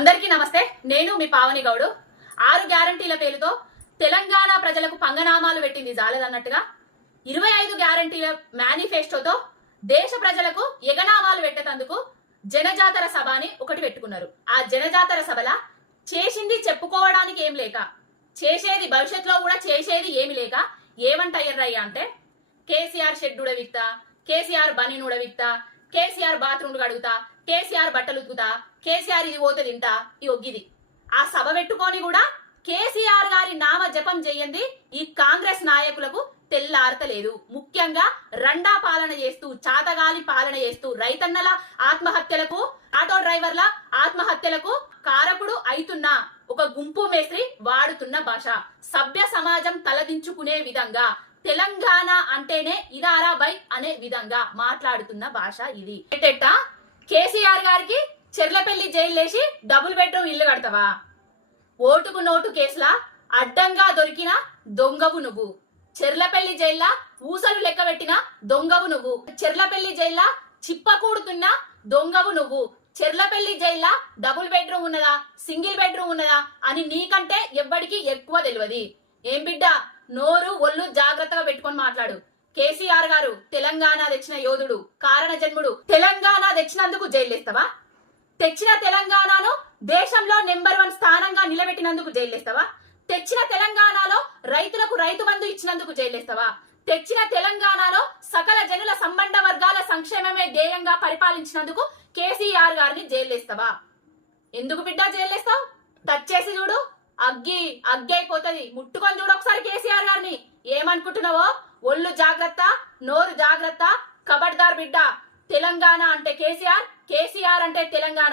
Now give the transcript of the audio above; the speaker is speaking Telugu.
అందరికీ నమస్తే. నేను మీ పావని గౌడు. 6 గ్యారంటీల పేరుతో తెలంగాణ ప్రజలకు పంగనామాలు పెట్టింది జాలేదన్నట్టుగా 25 గ్యారంటీల మేనిఫెస్టోతో దేశ ప్రజలకు ఎగనామాలు పెట్టేందుకు జనజాతర సభ అని ఒకటి పెట్టుకున్నారు. ఆ జనజాతర సభల చేసింది చెప్పుకోవడానికి ఏం లేక, చేసేది భవిష్యత్తులో కూడా చేసేది ఏమి లేక ఏమంటాయ్యర్రయ్యా అంటే కేసీఆర్ షెడ్ ఉడవిక్తా, కేసీఆర్ బనీన్ ఉడవిక్తా, కేసీఆర్ బాత్రూమ్ కడుగుతా, కేసీఆర్ బట్టలు ఉతుకుతా, కేసీఆర్ ఇది పోతే తింటా, ఈ ఒగ్గిది. ఆ సభ పెట్టుకొని కూడా కేసీఆర్ గారి నామ జపం చేయండి ఈ కాంగ్రెస్ నాయకులకు తెల్లారతలేదు. ముఖ్యంగా రండా పాలన చేస్తూ, చాతగాలి పాలన చేస్తూ, రైతన్నల ఆత్మహత్యలకు, ఆటో డ్రైవర్ల ఆత్మహత్యలకు కారకుడు అయితున్న ఒక గుంపు మేస్త్రి వాడుతున్న భాష, సభ్య సమాజం తలదించుకునే విధంగా, తెలంగాణ అంటేనే ఇదారా బై అనే విధంగా మాట్లాడుతున్న భాష ఇది. కేసీఆర్ గారికి చెర్లపల్లి జైలేసి డబుల్ బెడ్రూమ్ ఇల్లు కడతావా? ఓటుకు నోటు కేసులా అడ్డంగా దొరికిన దొంగవు నువ్వు. చెర్లపల్లి జైల్లా ఊసలు లెక్క పెట్టిన దొంగవు నువ్వు. చెర్లపల్లి జైల్లా చిప్పకూడుతున్న దొంగవు నువ్వు. చెర్లపల్లి జైల్లా డబుల్ బెడ్రూమ్ ఉన్నదా, సింగిల్ బెడ్రూమ్ ఉన్నదా అని నీకంటే ఎవ్వడికి ఎక్కువ తెలియదు. ఏం బిడ్డ, నోరు ఒళ్ళు జాగ్రత్తగా పెట్టుకొని మాట్లాడు. కేసీఆర్ గారు తెలంగాణ తెచ్చిన యోధుడు, కారణ జన్ముడు. తెలంగాణ తెచ్చినందుకు జైలేస్తావా? తెచ్చిన తెలంగాణను దేశంలో నెంబర్ 1 స్థానంగా నిలబెట్టినందుకు జైలేస్తావా? తెచ్చిన తెలంగాణలో రైతులకు రైతు బంధు ఇచ్చినందుకు జైలేస్తావా? తెచ్చిన తెలంగాణలో సకల జనుల సంబంధ వర్గాల సంక్షేమమే ధ్యేయంగా పరిపాలించినందుకు కేసీఆర్ గారిని జైలేస్తావా? ఎందుకు బిడ్డ జైలేస్తావు? టచ్ చేసి చూడు, అగ్గి అయిపోతుంది. ముట్టుకొని చూడు ఒకసారి కేసీఆర్ గారిని. ఏమనుకుంటున్నావో ఒళ్ళు జాగ్రత్త, నోరు జాగ్రత్త. ఖబర్దార్ బిడ్డ. తెలంగాణ అంటే కేసీఆర్, కేసీఆర్ అంటే తెలంగాణ.